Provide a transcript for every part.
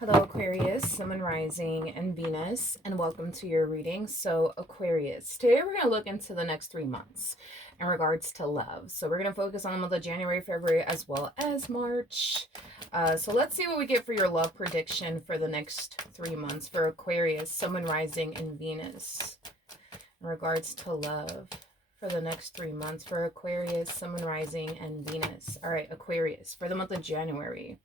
Hello, Aquarius, Sun, Moon, Rising, and Venus, and welcome to your reading. So, Aquarius, today we're going to look into the next 3 months in regards to love. So, we're going to focus on the month of January, February, as well as March. So, let's see what we get for your love prediction for the next 3 months for Aquarius, Sun, Moon, Rising, and Venus in regards to love for the next 3 months for Aquarius, Sun, Moon, Rising, and Venus. All right, Aquarius, for the month of January,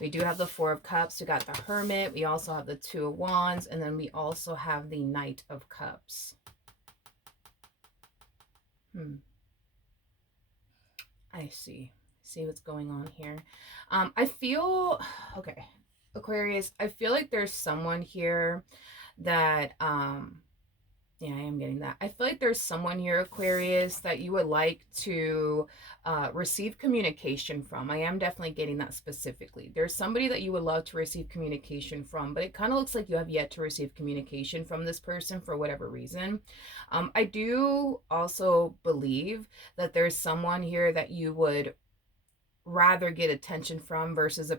we do have the Four of Cups. We got the Hermit. We also have the Two of Wands. And then we also have the Knight of Cups. I see what's going on here. I feel, okay, Aquarius, I feel like there's someone here that, yeah, I am getting that. I feel like there's someone here, Aquarius, that you would like to receive communication from. I am definitely getting that specifically. There's somebody that you would love to receive communication from, but it kind of looks like you have yet to receive communication from this person for whatever reason. I do also believe that there's someone here that you would rather get attention from versus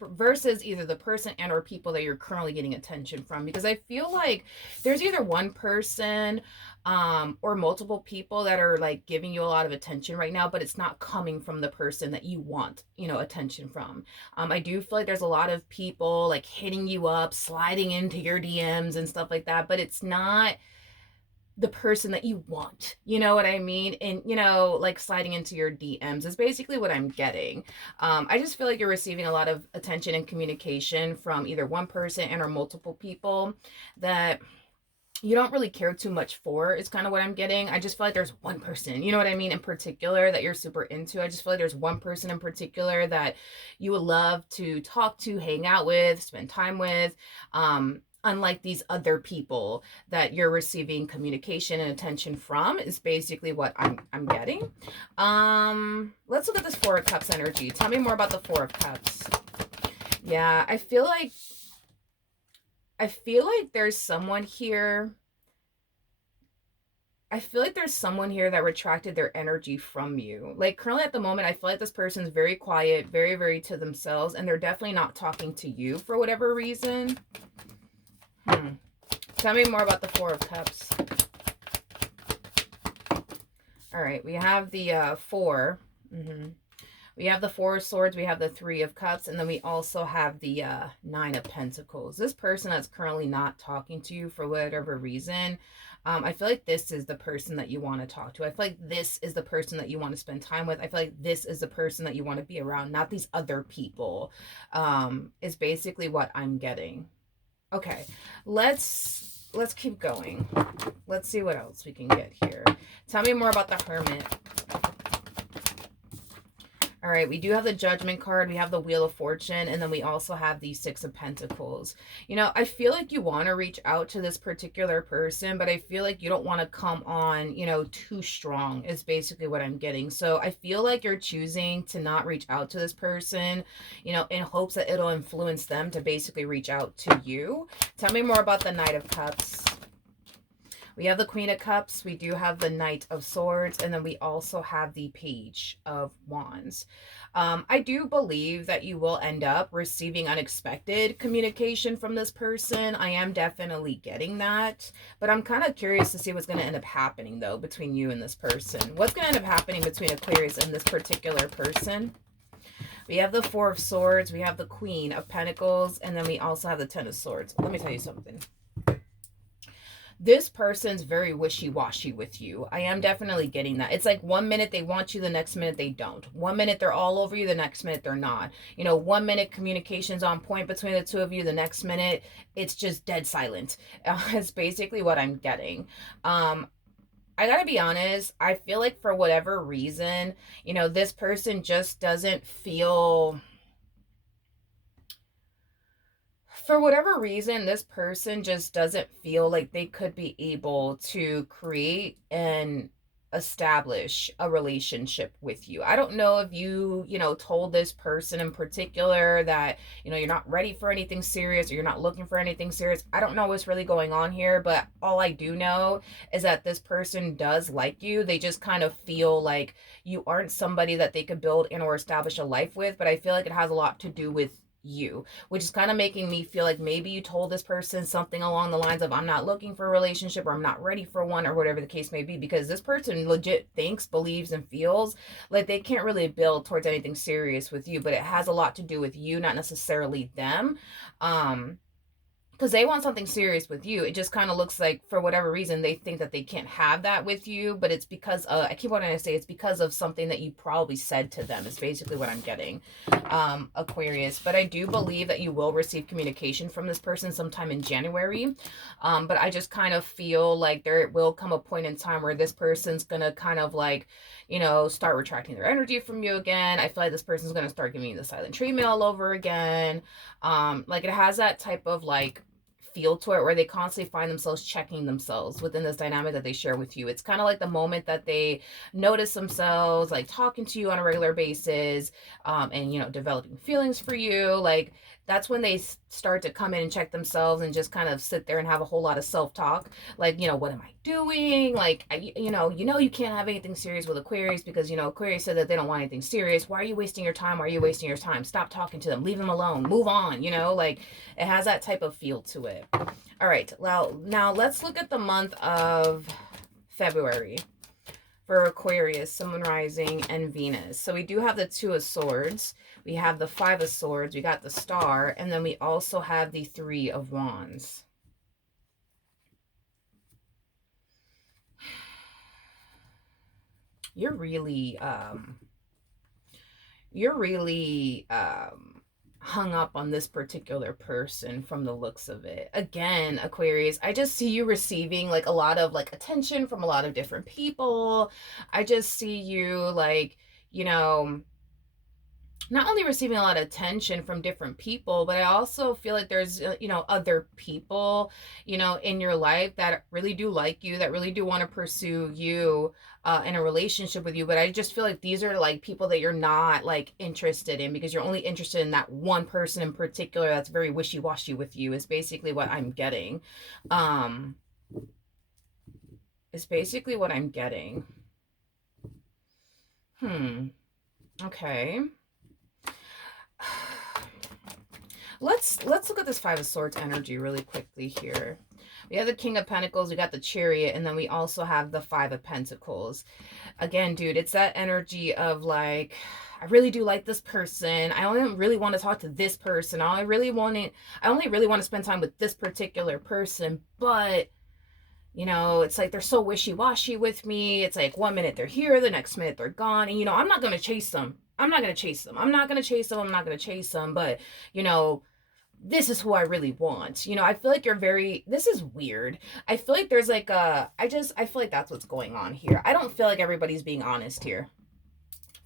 versus either the person and or people that you're currently getting attention from, because I feel like there's either one person or multiple people that are like giving you a lot of attention right now, but it's not coming from the person that you want, attention from. I do feel like there's a lot of people like hitting you up, sliding into your DMs and stuff like that, but it's not the person that you want, you know what I mean? And, like sliding into your DMs is basically what I'm getting. I just feel like you're receiving a lot of attention and communication from either one person and or multiple people that you don't really care too much for, is kind of what I'm getting. I just feel like there's one person, you know what I mean, in particular that you're super into. I just feel like there's one person in particular that you would love to talk to, hang out with, spend time with. Unlike these other people that you're receiving communication and attention from, is basically what I'm getting. Let's look at this Four of Cups energy. Tell me more about the Four of Cups. Yeah, I feel like there's someone here. I feel like there's someone here that retracted their energy from you. Like currently at the moment, I feel like this person's very quiet, very, very to themselves, and they're definitely not talking to you for whatever reason. Tell me more about the Four of Cups. All right, we have the four. We have the Four of Swords, we have the Three of Cups, and then we also have the Nine of Pentacles. This person that's currently not talking to you for whatever reason, I feel like this is the person that you want to talk to. I feel like this is the person that you want to spend time with. I feel like this is the person that you want to be around, not these other people, is basically what I'm getting. Okay, let's keep going. Let's see what else we can get here. Tell me more about the Hermit. All right, we do have the Judgment card, we have the Wheel of Fortune, and then we also have the Six of Pentacles. I feel like you want to reach out to this particular person, but I feel like you don't want to come on, too strong is basically what I'm getting. So I feel like you're choosing to not reach out to this person, in hopes that it'll influence them to basically reach out to you. Tell me more about the Knight of Cups. We have the Queen of Cups, we do have the Knight of Swords, and then we also have the Page of Wands. I do believe that you will end up receiving unexpected communication from this person. I am definitely getting that, but I'm kind of curious to see what's going to end up happening, though, between you and this person. What's going to end up happening between Aquarius and this particular person? We have the Four of Swords, we have the Queen of Pentacles, and then we also have the Ten of Swords. Let me tell you something. This person's very wishy-washy with you. I am definitely getting that. It's like 1 minute they want you, the next minute they don't. 1 minute they're all over you, the next minute they're not. 1 minute communication's on point between the two of you, the next minute it's just dead silent. It's basically what I'm getting. I gotta be honest, I feel like for whatever reason, this person just doesn't feel... For whatever reason, this person just doesn't feel like they could be able to create and establish a relationship with you. I don't know if you, told this person in particular that, you're not ready for anything serious or you're not looking for anything serious. I don't know what's really going on here, but all I do know is that this person does like you. They just kind of feel like you aren't somebody that they could build and or establish a life with, but I feel like it has a lot to do with you, which is kind of making me feel like maybe you told this person something along the lines of, I'm not looking for a relationship, or I'm not ready for one, or whatever the case may be, because this person legit thinks, believes, and feels like they can't really build towards anything serious with you, but it has a lot to do with you, not necessarily them. Because they want something serious with you. It just kind of looks like, for whatever reason, they think that they can't have that with you, but it's because I keep wanting to say it's because of something that you probably said to them, is basically what I'm getting, Aquarius. But I do believe that you will receive communication from this person sometime in January. But I just kind of feel like there will come a point in time where this person's gonna kind of like, start retracting their energy from you again. I feel like this person's gonna start giving you the silent treatment all over again. Like, it has that type of like feel to it where they constantly find themselves checking themselves within this dynamic that they share with you. It's kind of like the moment that they notice themselves like talking to you on a regular basis, and developing feelings for you. Like, that's when they start to come in and check themselves and just kind of sit there and have a whole lot of self-talk, like, what am I doing? Like, you can't have anything serious with Aquarius because Aquarius said that they don't want anything serious. Why are you wasting your time? Why are you wasting your time? Stop talking to them, leave them alone, move on. Like, it has that type of feel to it. All right, well, now let's look at the month of February for Aquarius, Sun, Moon, Rising, and Venus. So we do have the Two of Swords, we have the Five of Swords, we got the Star, and then we also have the Three of Wands. You're really hung up on this particular person from the looks of it. Again, Aquarius, I just see you receiving like a lot of like attention from a lot of different people. I just see you like, not only receiving a lot of attention from different people, but I also feel like there's, other people, in your life that really do like you, that really do want to pursue you in a relationship with you. But I just feel like these are like people that you're not like interested in, because you're only interested in that one person in particular that's very wishy-washy with you, is basically what I'm getting. Is basically what I'm getting. Okay. Let's look at this Five of Swords energy really quickly here. We have the King of Pentacles, we got the Chariot, and then we also have the Five of Pentacles. Again, dude, it's that energy of like, I really do like this person. I only really want to talk to this person. I only really want to spend time with this particular person, but it's like they're so wishy-washy with me. It's like 1 minute they're here, the next minute they're gone. And, I'm not going to chase them. I'm not going to chase them. But, this is who I really want. I feel like this is weird. I feel like there's like I feel like that's what's going on here. I don't feel like everybody's being honest here.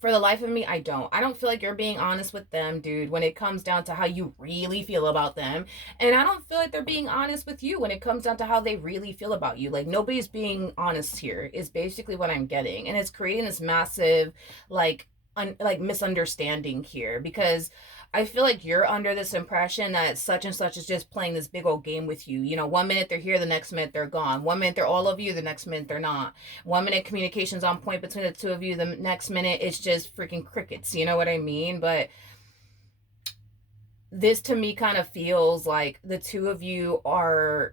For the life of me, I don't feel like you're being honest with them, dude, when it comes down to how you really feel about them. And I don't feel like they're being honest with you when it comes down to how they really feel about you. Like, nobody's being honest here is basically what I'm getting. And it's creating this massive, like misunderstanding here, because I feel like you're under this impression that such and such is just playing this big old game with you. 1 minute they're here, the next minute they're gone. 1 minute they're all of you, the next minute they're not. 1 minute communication's on point between the two of you, the next minute it's just freaking crickets. You know what I mean? But this to me kind of feels like the two of you are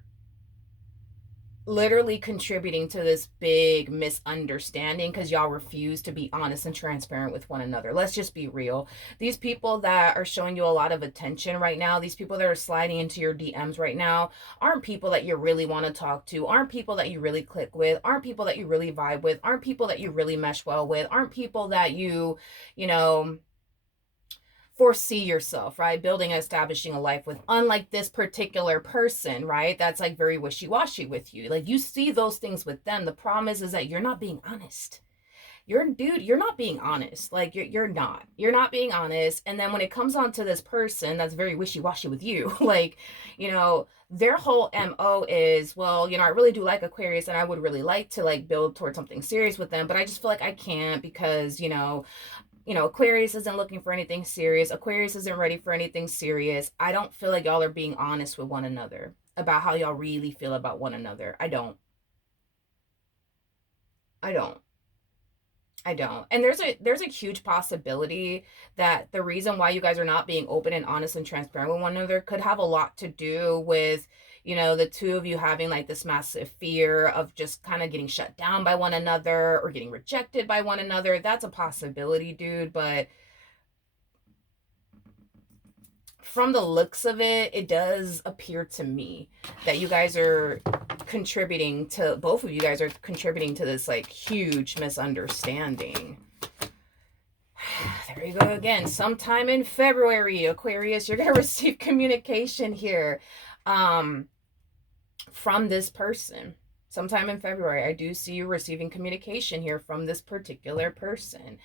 literally contributing to this big misunderstanding because y'all refuse to be honest and transparent with one another. Let's just be real. These people that are showing you a lot of attention right now, these people that are sliding into your DMs right now, aren't people that you really want to talk to, aren't people that you really click with, aren't people that you really vibe with, aren't people that you really mesh well with, aren't people that you foresee yourself, right, building and establishing a life with, unlike this particular person, right, that's like very wishy-washy with you. Like, you see those things with them. The problem is that you're not being honest. You're not being honest. Like, you're not being honest. And then when it comes on to this person that's very wishy-washy with you, like, their whole MO is, well, I really do like Aquarius and I would really like to like build towards something serious with them, but I just feel like I can't because, Aquarius isn't looking for anything serious. Aquarius isn't ready for anything serious. I don't feel like y'all are being honest with one another about how y'all really feel about one another. I don't. I don't. And there's a huge possibility that the reason why you guys are not being open and honest and transparent with one another could have a lot to do with, the two of you having like this massive fear of just kind of getting shut down by one another or getting rejected by one another. That's a possibility, dude, but from the looks of it, it does appear to me that you guys are contributing to, both of you guys are contributing to this like huge misunderstanding. There you go again. Sometime in February, Aquarius, you're going to receive communication here from this person. Sometime in February, I do see you receiving communication here from this particular person.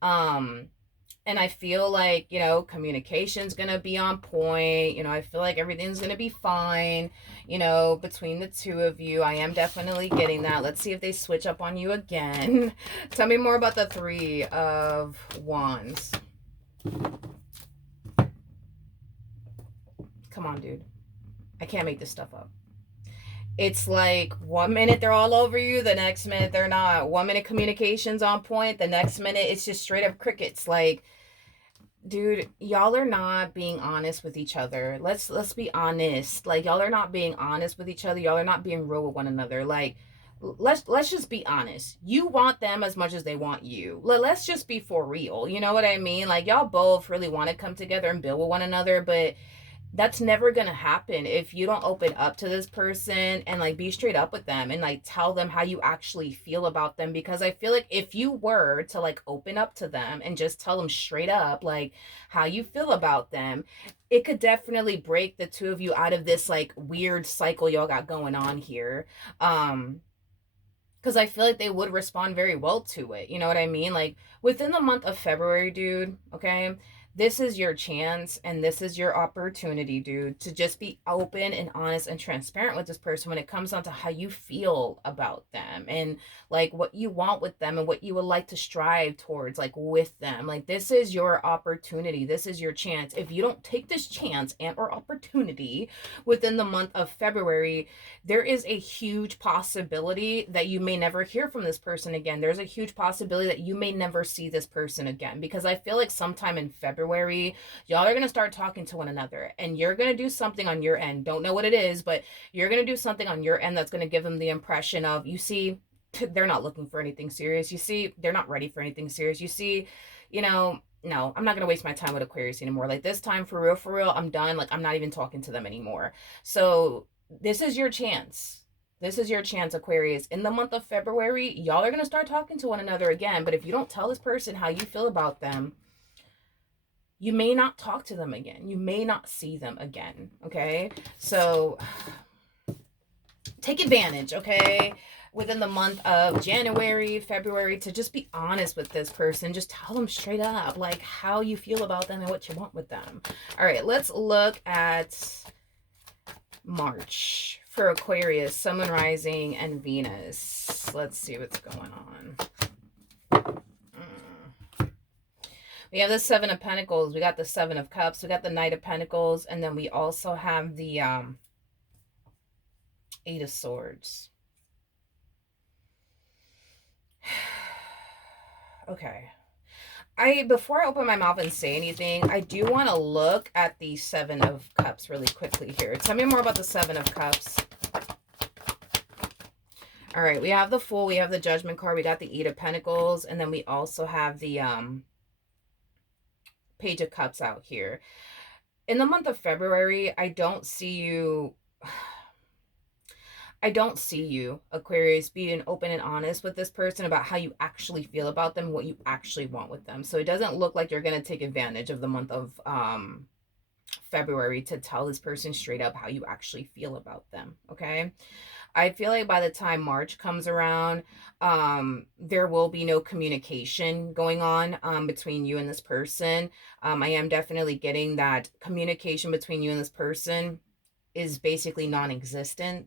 And I feel like, communication's going to be on point. I feel like everything's going to be fine, between the two of you. I am definitely getting that. Let's see if they switch up on you again. Tell me more about the Three of Wands. Come on, dude. I can't make this stuff up. It's like 1 minute they're all over you, the next minute they're not. 1 minute communication's on point, the next minute it's just straight up crickets. Like, dude, y'all are not being honest with each other. Let's be honest. Like, y'all are not being honest with each other. Y'all are not being real with one another. Like, let's just be honest. You want them as much as they want you. Let's just be for real. You know what I mean? Like, y'all both really want to come together and build with one another, but that's never gonna happen if you don't open up to this person and like be straight up with them and like tell them how you actually feel about them. Because I feel like if you were to like open up to them and just tell them straight up like how you feel about them, it could definitely break the two of you out of this like weird cycle y'all got going on here. Because I feel like they would respond very well to it. You know what I mean? Like within the month of February, dude, okay? This is your chance and this is your opportunity, dude, to just be open and honest and transparent with this person when it comes down to how you feel about them and like what you want with them and what you would like to strive towards, like with them. Like this is your opportunity. This is your chance. If you don't take this chance and or opportunity within the month of February, there is a huge possibility that you may never hear from this person again. There's a huge possibility that you may never see this person again, because I feel like sometime in February, y'all are going to start talking to one another and you're going to do something on your end. Don't know what it is, but you're going to do something on your end that's going to give them the impression of, you see, they're not looking for anything serious. You see, they're not ready for anything serious. You see, no, I'm not going to waste my time with Aquarius anymore. Like this time, for real, I'm done. Like I'm not even talking to them anymore. So this is your chance. This is your chance, Aquarius. In the month of February, y'all are going to start talking to one another again. But if you don't tell this person how you feel about them, you may not talk to them again. You may not see them again. Okay? So take advantage, okay? Within the month of January, February, to just be honest with this person. Just tell them straight up, like, how you feel about them and what you want with them. All right, let's look at March for Aquarius, Sun, Moon, Rising, and Venus. Let's see what's going on. We have the Seven of Pentacles. We got the Seven of Cups. We got the Knight of Pentacles. And then we also have the Eight of Swords. Okay. Before I open my mouth and say anything, I do want to look at the Seven of Cups really quickly here. Tell me more about the Seven of Cups. All right, we have the Fool, we have the Judgment card, we got the Eight of Pentacles, and then we also have the Page of Cups out here. In the month of February, I don't see you, Aquarius, being open and honest with this person about how you actually feel about them, what you actually want with them. So it doesn't look like you're going to take advantage of the month of February to tell this person straight up how you actually feel about them, okay? I feel like by the time March comes around, there will be no communication going on between you and this person. I am definitely getting that communication between you and this person is basically non-existent.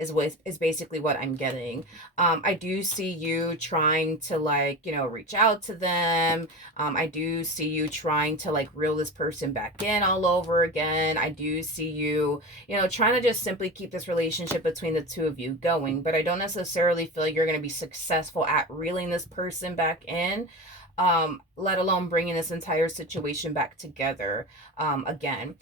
is basically what I'm getting. I do see you trying to like, reach out to them. I do see you trying to like reel this person back in all over again. I do see you, trying to just simply keep this relationship between the two of you going, but I don't necessarily feel like you're going to be successful at reeling this person back in, let alone bringing this entire situation back together again.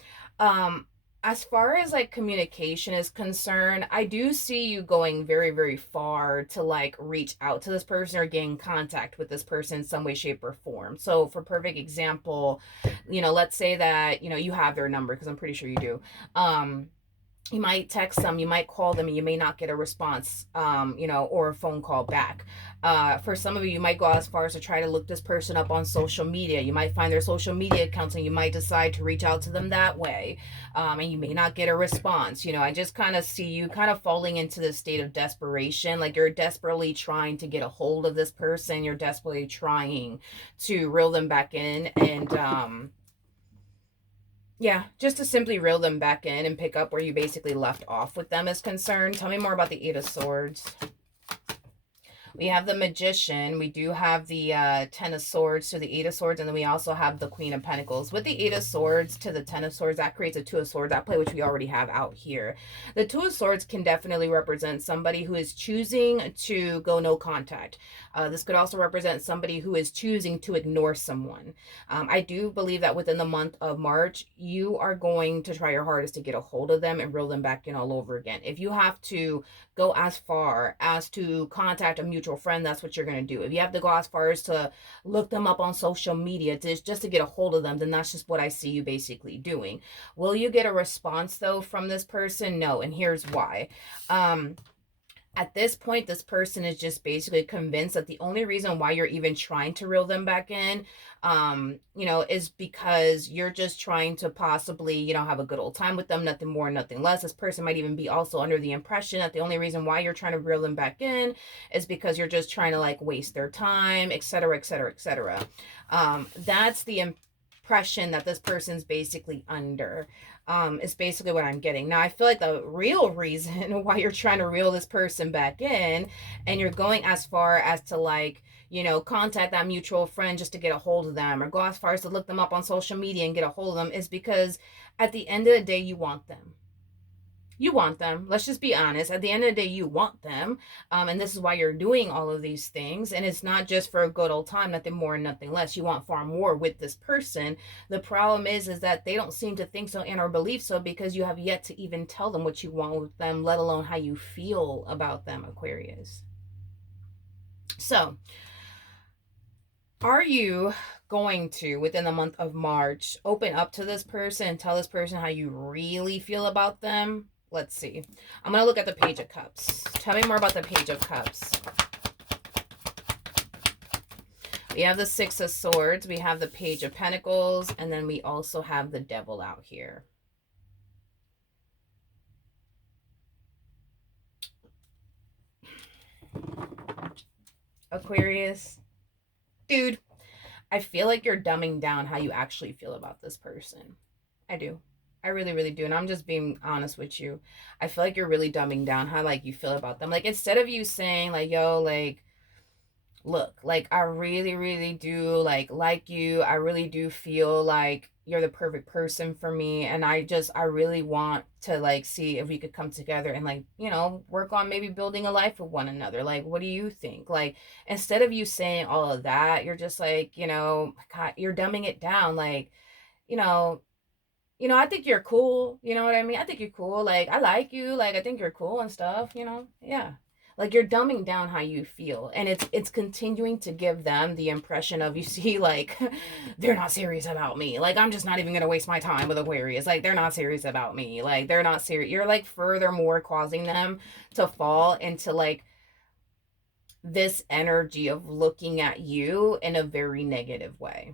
As far as like communication is concerned, I do see you going very, very far to like reach out to this person or gain contact with this person in some way, shape, or form. So, for perfect example, let's say that, you have their number, because I'm pretty sure you do. You might text them, you might call them, and you may not get a response, or a phone call back. For some of you, you might go as far as to try to look this person up on social media. You might find their social media accounts and you might decide to reach out to them that way. And you may not get a response. I just kind of see you kind of falling into this state of desperation. Like you're desperately trying to get a hold of this person. You're desperately trying to reel them back in. And, yeah, just to simply reel them back in and pick up where you basically left off with them is concerned. Tell me more about the Eight of Swords. We have the Magician. We do have the Ten of Swords to the Eight of Swords. And then we also have the Queen of Pentacles. With the Eight of Swords to the Ten of Swords, that creates a Two of Swords at play, which we already have out here. The Two of Swords can definitely represent somebody who is choosing to go no contact. This could also represent somebody who is choosing to ignore someone. I do believe that within the month of March, you are going to try your hardest to get a hold of them and reel them back in all over again. If you have to go as far as to contact a mutual friend, that's what you're going to do. If you have to go as far as to look them up on social media just to get a hold of them, then that's just what I see you basically doing. Will you get a response though from this person? No, and here's why. At this point, this person is just basically convinced that the only reason why you're even trying to reel them back in, is because you're just trying to possibly, have a good old time with them, nothing more, nothing less. This person might even be also under the impression that the only reason why you're trying to reel them back in is because you're just trying to like waste their time, etc., etc., etc. That's the impression that this person's basically under. Is basically what I'm getting. Now, I feel like the real reason why you're trying to reel this person back in and you're going as far as to like, contact that mutual friend just to get a hold of them, or go as far as to look them up on social media and get a hold of them, is because at the end of the day, you want them. You want them. Let's just be honest. At the end of the day, you want them. And this is why you're doing all of these things. And it's not just for a good old time, nothing more and nothing less. You want far more with this person. The problem is that they don't seem to think so and or believe so, because you have yet to even tell them what you want with them, let alone how you feel about them, Aquarius. So, are you going to, within the month of March, open up to this person and tell this person how you really feel about them? Let's see. I'm going to look at the Page of Cups. Tell me more about the Page of Cups. We have the Six of Swords. We have the Page of Pentacles. And then we also have the Devil out here. Aquarius. Dude, I feel like you're dumbing down how you actually feel about this person. I do. I really, really do. And I'm just being honest with you. I feel like you're really dumbing down how, like, you feel about them. Like, instead of you saying, like, yo, like, look, like, I really, really do, like you. I really do feel like you're the perfect person for me. And I really want to, like, see if we could come together and, like, work on maybe building a life with one another. Like, what do you think? Like, instead of you saying all of that, you're just like, God, you're dumbing it down. Like, I think you're cool. You know what I mean? I think you're cool. Like, I like you. Like, I think you're cool and stuff, Yeah. Like, you're dumbing down how you feel. And it's continuing to give them the impression of, you see, like, they're not serious about me. Like, I'm just not even going to waste my time with Aquarius. Like, they're not serious about me. Like, they're not serious. You're, like, furthermore causing them to fall into, like, this energy of looking at you in a very negative way.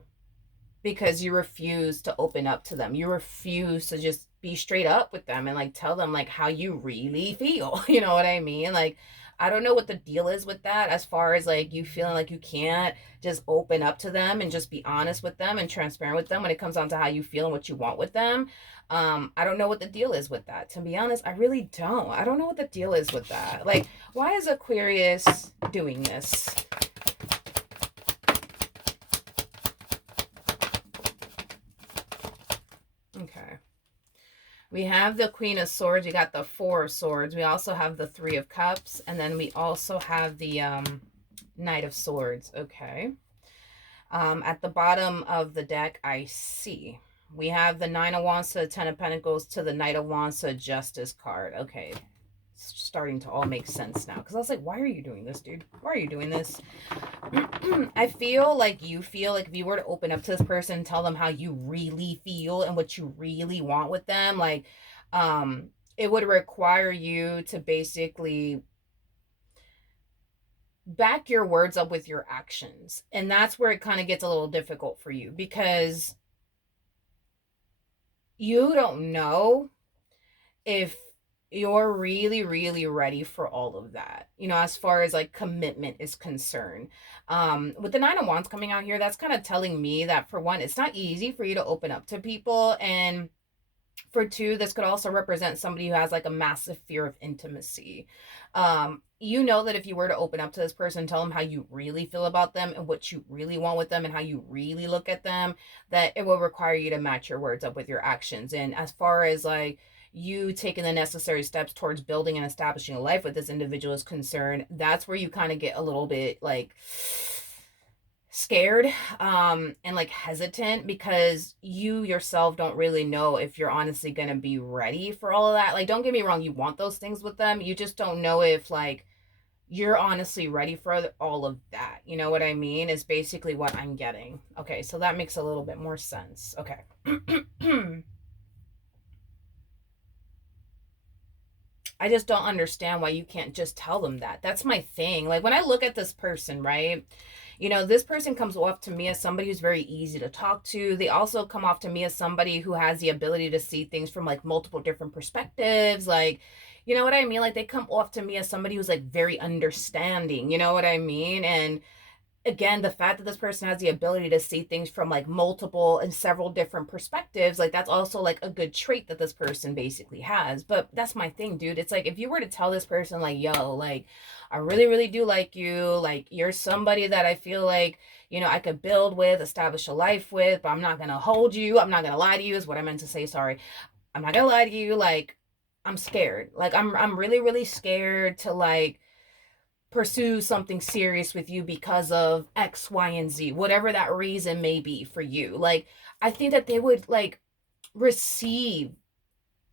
Because you refuse to open up to them. You refuse to just be straight up with them and, like, tell them, like, how you really feel. You know what I mean? Like, I don't know what the deal is with that, as far as, like, you feeling like you can't just open up to them and just be honest with them and transparent with them when it comes down to how you feel and what you want with them. I don't know what the deal is with that. To be honest, I really don't. I don't know what the deal is with that. Like, why is Aquarius doing this? Okay. We have the Queen of Swords. We got the Four of Swords. We also have the Three of Cups. And then we also have the Knight of Swords. Okay. At the bottom of the deck, I see. We have the Nine of Wands to the Ten of Pentacles to the Knight of Wands to Justice card. Okay. It's starting to all make sense now. Because I was like, why are you doing this, dude? Why are you doing this? I feel like you feel like if you were to open up to this person and tell them how you really feel and what you really want with them, like, it would require you to basically back your words up with your actions. And that's where it kind of gets a little difficult for you because you don't know if you're really, really ready for all of that, you know, as far as like commitment is concerned. With the Nine of Wands coming out here, that's kind of telling me that for one, it's not easy for you to open up to people, and for two, this could also represent somebody who has like a massive fear of intimacy. You know that if you were to open up to this person, tell them how you really feel about them and what you really want with them and how you really look at them, that it will require you to match your words up with your actions. And as far as like you taking the necessary steps towards building and establishing a life with this individual is concerned, that's where you kind of get a little bit like scared and like hesitant because you yourself don't really know if you're honestly going to be ready for all of that. Like, don't get me wrong, you want those things with them, you just don't know if like you're honestly ready for all of that. You know what I mean? Is basically what I'm getting. Okay, so that makes a little bit more sense. Okay. I just don't understand why you can't just tell them that. That's my thing. Like when I look at this person, right? You know, this person comes off to me as somebody who's very easy to talk to. They also come off to me as somebody who has the ability to see things from like multiple different perspectives. Like, you know what I mean? Like they come off to me as somebody who's like very understanding. You know what I mean? And again, the fact that this person has the ability to see things from like multiple and several different perspectives, like that's also like a good trait that this person basically has. But that's my thing, dude. It's like if you were to tell this person like, yo, like I really, really do like you, like you're somebody that I feel like, you know, I could build with, establish a life with, but I'm not gonna hold you, I'm not gonna lie to you, is what I meant to say. Sorry, I'm not gonna lie to you. Like I'm scared, like I'm really, really scared to like pursue something serious with you because of X, Y, and Z, whatever that reason may be for you. Like, I think that they would like receive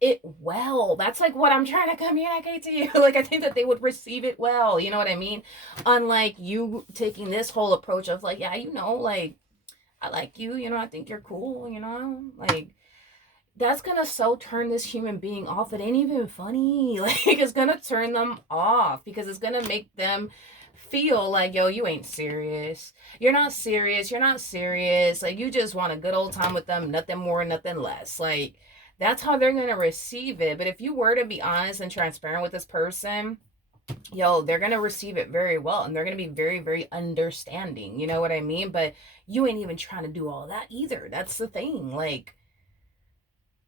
it well. That's like what I'm trying to communicate to you. Like, I think that they would receive it well. You know what I mean? Unlike you taking this whole approach of like, yeah, you know, like, I like you, you know, I think you're cool, you know, like, that's gonna so turn this human being off. It ain't even funny. Like it's gonna turn them off because it's gonna make them feel like, yo, you ain't serious. You're not serious. You're not serious. Like you just want a good old time with them, nothing more, nothing less. Like that's how they're gonna receive it. But if you were to be honest and transparent with this person, yo, they're gonna receive it very well and they're gonna be very, very understanding. You know what I mean? But you ain't even trying to do all that either. That's the thing. Like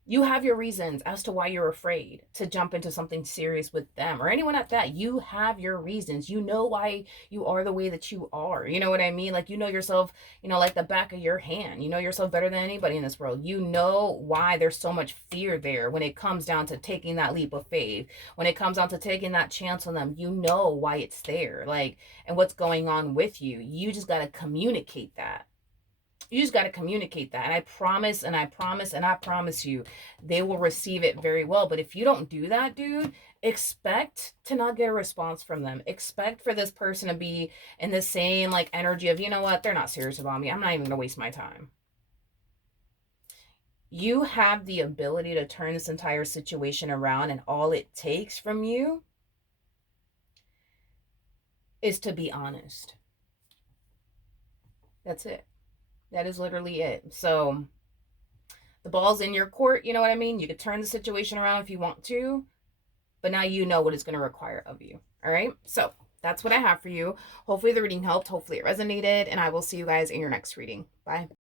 you have your reasons as to why you're afraid to jump into something serious with them or anyone at that. You have your reasons. You know why you are the way that you are. You know what I mean? Like, you know yourself, you know, like the back of your hand. You know yourself better than anybody in this world. You know why there's so much fear there when it comes down to taking that leap of faith, when it comes down to taking that chance on them. You know why it's there, like, and what's going on with you. You just got to communicate that. You just got to communicate that. And I promise, and I promise, and I promise you, they will receive it very well. But if you don't do that, dude, expect to not get a response from them. Expect for this person to be in the same like energy of, you know what, they're not serious about me. I'm not even going to waste my time. You have the ability to turn this entire situation around, and all it takes from you is to be honest. That's it. That is literally it. So the ball's in your court, you know what I mean? You could turn the situation around if you want to, but now you know what it's going to require of you. All right? So that's what I have for you. Hopefully the reading helped. Hopefully it resonated, and I will see you guys in your next reading. Bye.